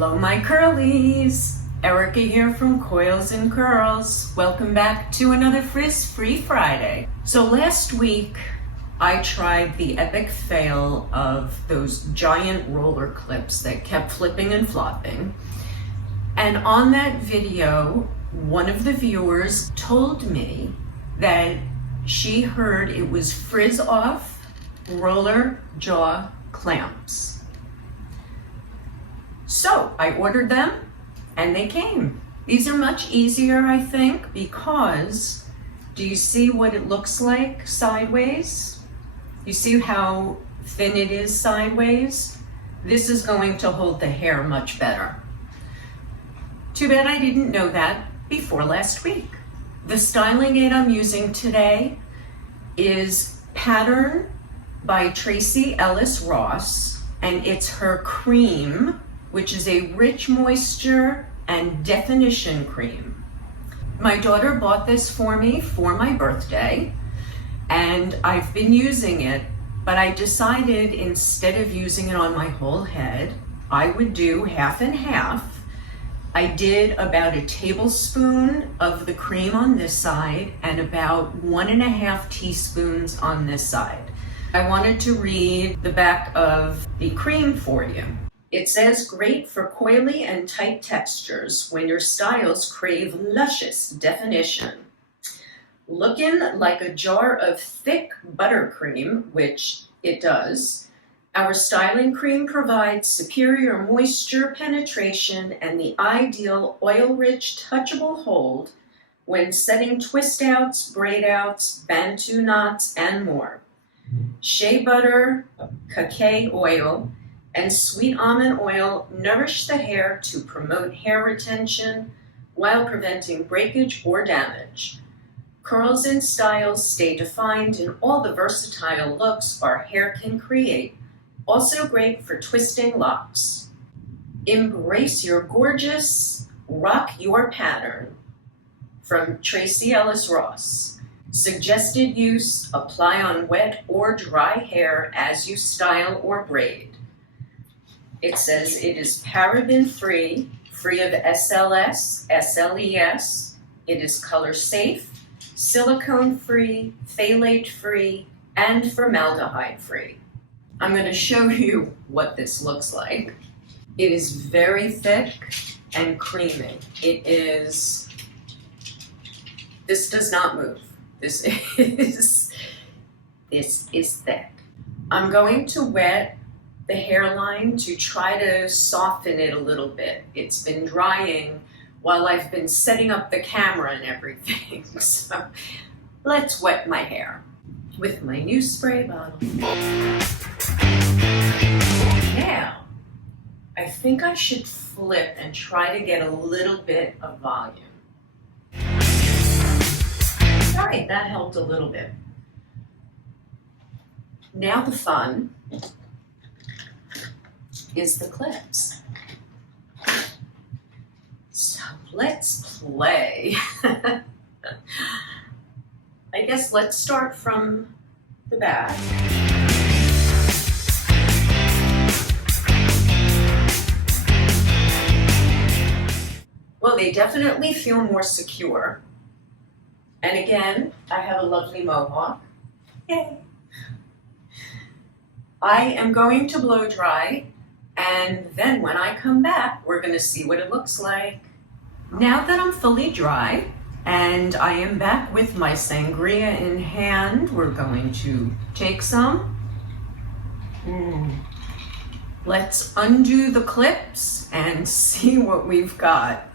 Hello, my curlies. Erica here from Coils and Curls. Welcome back to another Frizz Free Friday. So last week, I tried the epic fail of those giant roller clips that kept flipping and flopping. And on that video, one of the viewers told me that she heard it was Frizz off roller jaw clamps. So I ordered them and they came. These are much easier, I think, because do you see what it looks like sideways? You see how thin it is sideways? This is going to hold the hair much better. Too bad I didn't know that before last week. The styling aid I'm using today is Pattern by Traci Ellis Ross, and it's her cream, which is a rich moisture and definition cream. My daughter bought this for me for my birthday, and I've been using it, but I decided instead of using it on my whole head, I would do half and half. I did about a tablespoon of the cream on this side and about 1.5 teaspoons on this side. I wanted to read the back of the cream for you. It says, great for coily and tight textures when your styles crave luscious definition. Looking like a jar of thick buttercream, which it does, our styling cream provides superior moisture penetration and the ideal oil-rich touchable hold when setting twist outs, braid outs, bantu knots, and more. Shea butter, cacao oil, and sweet almond oil nourish the hair to promote hair retention while preventing breakage or damage. Curls and styles stay defined in all the versatile looks our hair can create, also great for twisting locks. Embrace your gorgeous, rock your pattern. From Traci Ellis Ross. Suggested use, apply on wet or dry hair as you style or braid. It says it is paraben-free, free of SLS, SLES. It is color-safe, silicone-free, phthalate-free, and formaldehyde-free. I'm going to show you what this looks like. It is very thick and creamy. This does not move. This is thick. I'm going to wet the hairline to try to soften it a little bit. It's been drying while I've been setting up the camera and everything. So let's wet my hair with my new spray bottle. Now, I think I should flip and try to get a little bit of volume. All right, that helped a little bit. Now the fun is the clips. So let's play. I guess let's start from the back. Well, they definitely feel more secure. And again, I have a lovely mohawk. Yay! I am going to blow dry, and then when I come back, we're going to see what it looks like. Now that I'm fully dry, and I am back with my sangria in hand, we're going to take some. Let's undo the clips and see what we've got.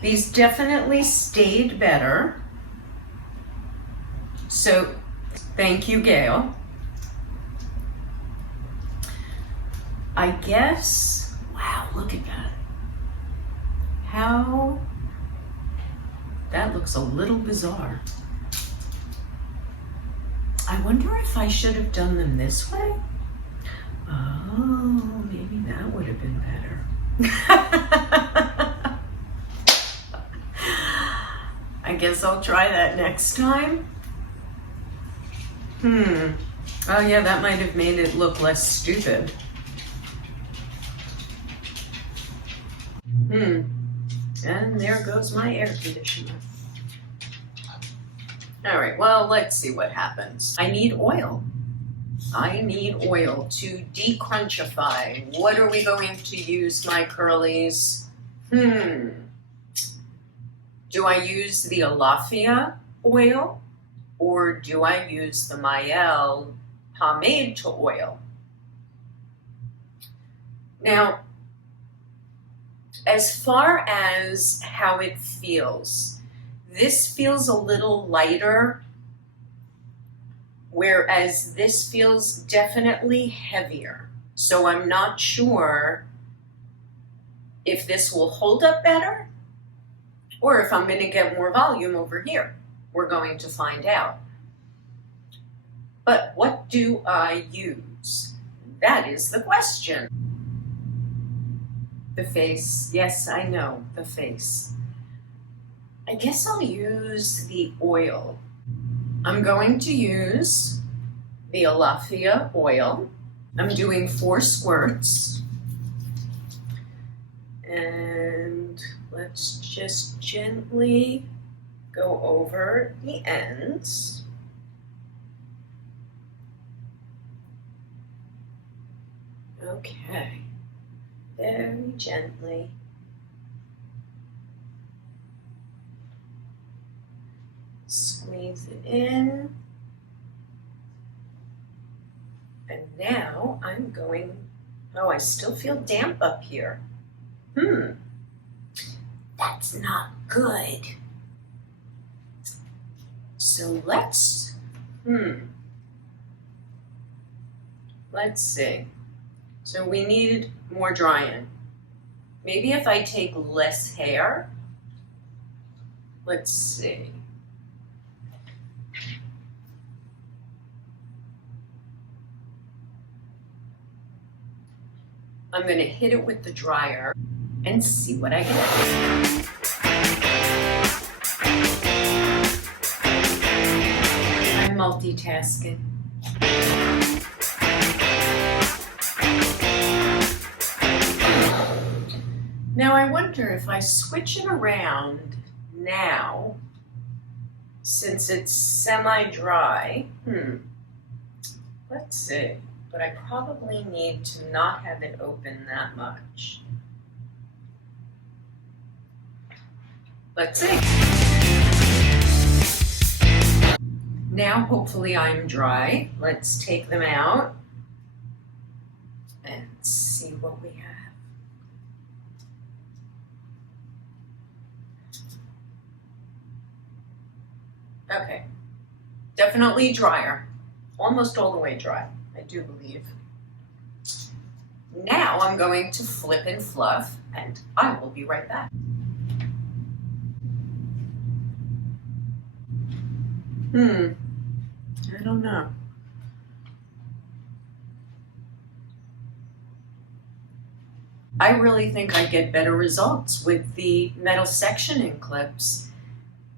These definitely stayed better. So, thank you, Gail. I guess, wow, look at that. That looks a little bizarre. I wonder if I should have done them this way? Oh, maybe that would have been better. I guess I'll try that next time. Oh yeah, that might have made it look less stupid. And there goes my air conditioner. All right, well, let's see what happens. I need oil. I need oil to decrunchify. What are we going to use, my curlies? Do I use the Alafia oil or do I use the Mael pomade to oil? Now, as far as how it feels, this feels a little lighter, whereas this feels definitely heavier. So I'm not sure if this will hold up better or if I'm going to get more volume over here. We're going to find out. But what do I use? That is the question. The face. Yes, I know, the face. I guess I'll use the oil. I'm going to use the Alafia oil. I'm doing 4 squirts. And let's just gently go over the ends. Okay, very gently. Squeeze it in. And now I'm going, oh, I still feel damp up here. That's not good. So let's see. So we need more drying. Maybe if I take less hair, let's see. I'm going to hit it with the dryer and see what I get. I'm multitasking. Now I wonder if I switch it around now, since it's semi-dry. Let's see. But I probably need to not have it open that much. Let's see. Now hopefully I'm dry. Let's take them out and see what we have. Okay, definitely drier, almost all the way dry. I do believe. Now I'm going to flip and fluff, and I will be right back. I don't know. I really think I get better results with the metal sectioning clips,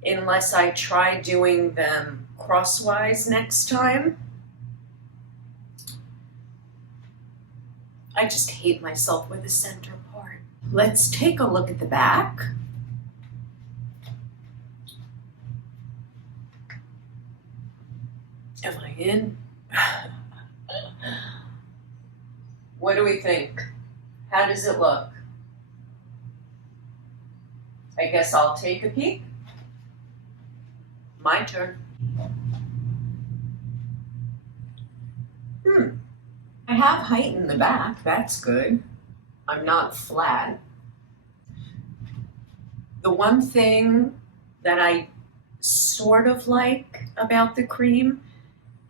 unless I try doing them crosswise next time. I just hate myself with the center part. Let's take a look at the back. Am I in? What do we think? How does it look? I guess I'll take a peek. My turn. I have height in the back, that's good. I'm not flat. The one thing that I sort of like about the cream,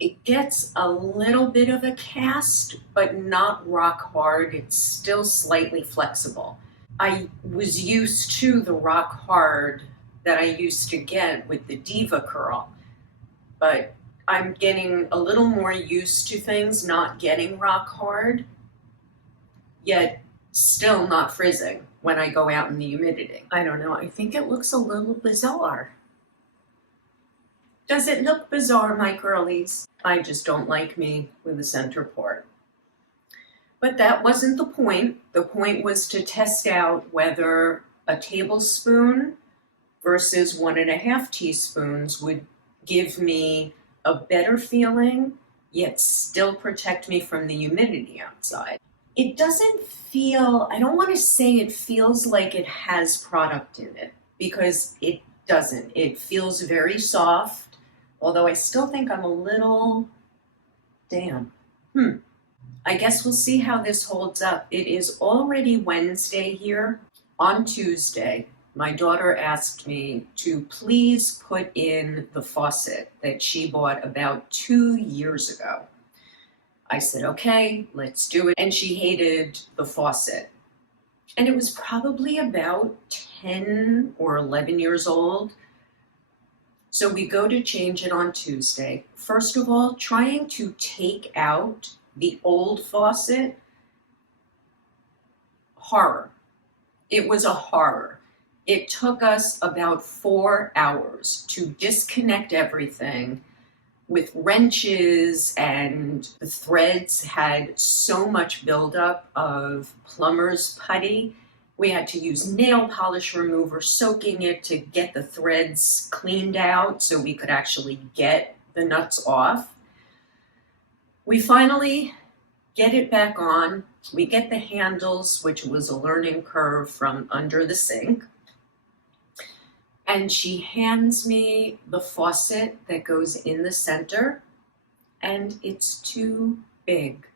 it gets a little bit of a cast, but not rock hard. It's still slightly flexible. I was used to the rock hard that I used to get with the Diva Curl, but I'm getting a little more used to things not getting rock hard, yet still not frizzing when I go out in the humidity. I don't know, I think it looks a little bizarre. Does it look bizarre, my curlies? I just don't like me with the center part. But that wasn't the point. The point was to test out whether a tablespoon versus 1.5 teaspoons would give me a better feeling, yet still protect me from the humidity outside. It doesn't feel, I don't want to say it feels like it has product in it, because it doesn't. It feels very soft, although I still think I'm a little damp. I guess we'll see how this holds up. It is already Wednesday here. On Tuesday, my daughter asked me to please put in the faucet that she bought about 2 years ago. I said, okay, let's do it. And she hated the faucet. And it was probably about 10 or 11 years old. So we go to change it on Tuesday. First of all, trying to take out the old faucet, horror. It was a horror. It took us about 4 hours to disconnect everything with wrenches, and the threads had so much buildup of plumber's putty. We had to use nail polish remover, soaking it to get the threads cleaned out so we could actually get the nuts off. We finally get it back on. We get the handles, which was a learning curve, from under the sink. And she hands me the faucet that goes in the center, and it's too big.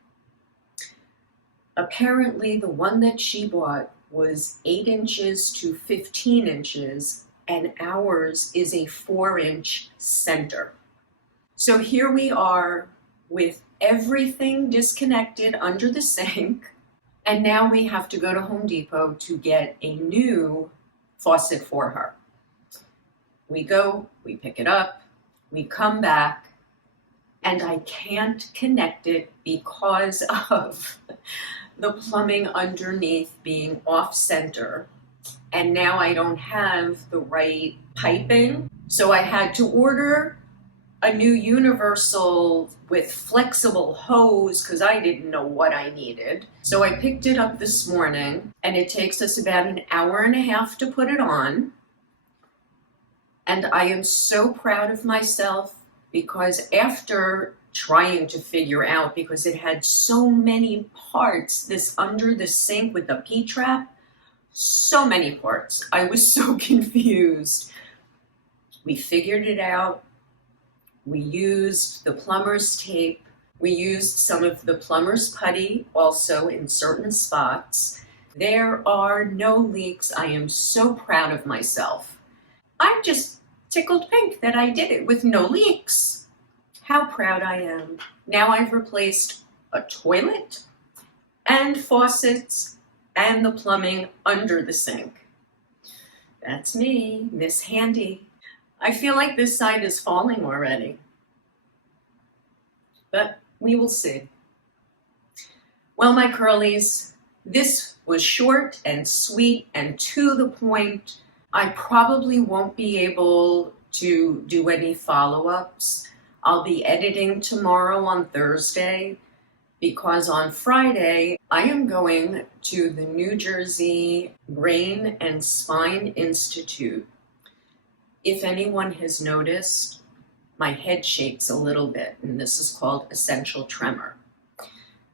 Apparently, the one that she bought was 8 inches to 15 inches, and ours is a 4-inch center. So here we are with everything disconnected under the sink, and now we have to go to Home Depot to get a new faucet for her. We go, we pick it up, we come back, and I can't connect it because of the plumbing underneath being off center. And now I don't have the right piping. So I had to order a new universal with flexible hose because I didn't know what I needed. So I picked it up this morning, and it takes us about an hour and a half to put it on. And I am so proud of myself because after trying to figure out, because it had so many parts, this under the sink with the P-trap, so many parts. I was so confused. We figured it out. We used the plumber's tape. We used some of the plumber's putty also in certain spots. There are no leaks. I am so proud of myself. I'm just tickled pink that I did it with no leaks. How proud I am. Now I've replaced a toilet and faucets and the plumbing under the sink. That's me, Miss Handy. I feel like this side is falling already, but we will see. Well, my curlies, this was short and sweet and to the point. I probably won't be able to do any follow-ups. I'll be editing tomorrow on Thursday because on Friday I am going to the New Jersey Brain and Spine Institute. If anyone has noticed, my head shakes a little bit, and this is called essential tremor.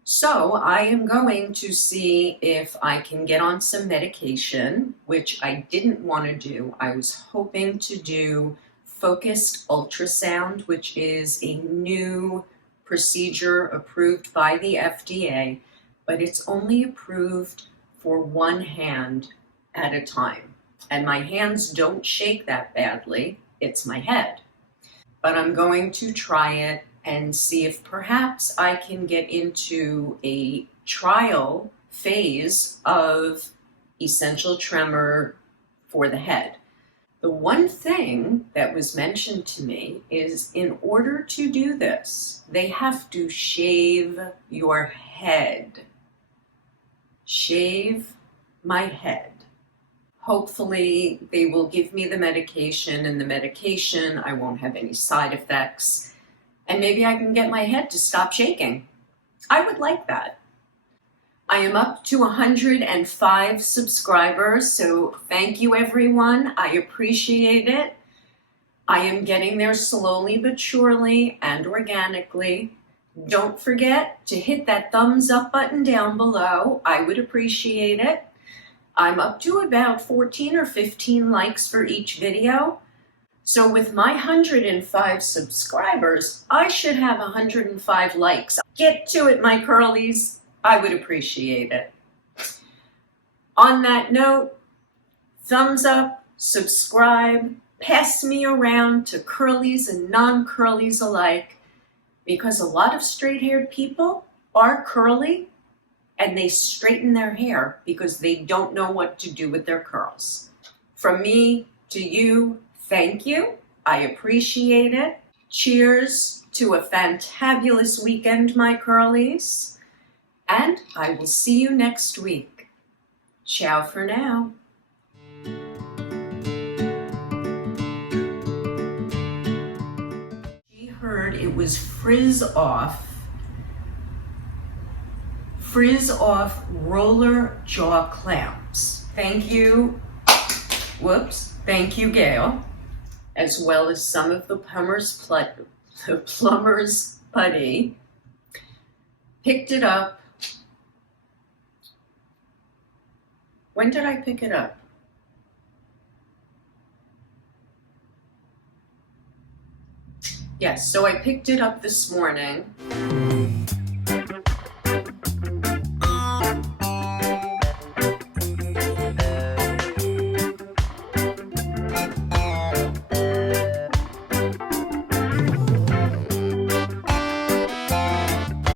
So I am going to see if I can get on some medication, which I didn't want to do. I was hoping to do focused ultrasound, which is a new procedure approved by the FDA, but it's only approved for one hand at a time. And my hands don't shake that badly. It's my head. But I'm going to try it and see if perhaps I can get into a trial phase of essential tremor for the head. The one thing that was mentioned to me is in order to do this, they have to shave your head. Shave my head. Hopefully they will give me the medication, and the medication, I won't have any side effects. And maybe I can get my head to stop shaking. I would like that. I am up to 105 subscribers, so thank you everyone. I appreciate it. I am getting there slowly but surely and organically. Don't forget to hit that thumbs up button down below. I would appreciate it. I'm up to about 14 or 15 likes for each video. So with my 105 subscribers, I should have 105 likes. Get to it, my curlies. I would appreciate it. On that note, thumbs up, subscribe, pass me around to curlies and non-curlies alike, because a lot of straight-haired people are curly and they straighten their hair because they don't know what to do with their curls. From me to you, thank you. I appreciate it. Cheers to a fantabulous weekend, my curlies. And I will see you next week. Ciao for now. She heard it was Frizz off roller jaw clamps. Thank you. Whoops. Thank you, Gail. As well as some of the plumber's putty. Picked it up. When did I pick it up? Yes, so I picked it up this morning.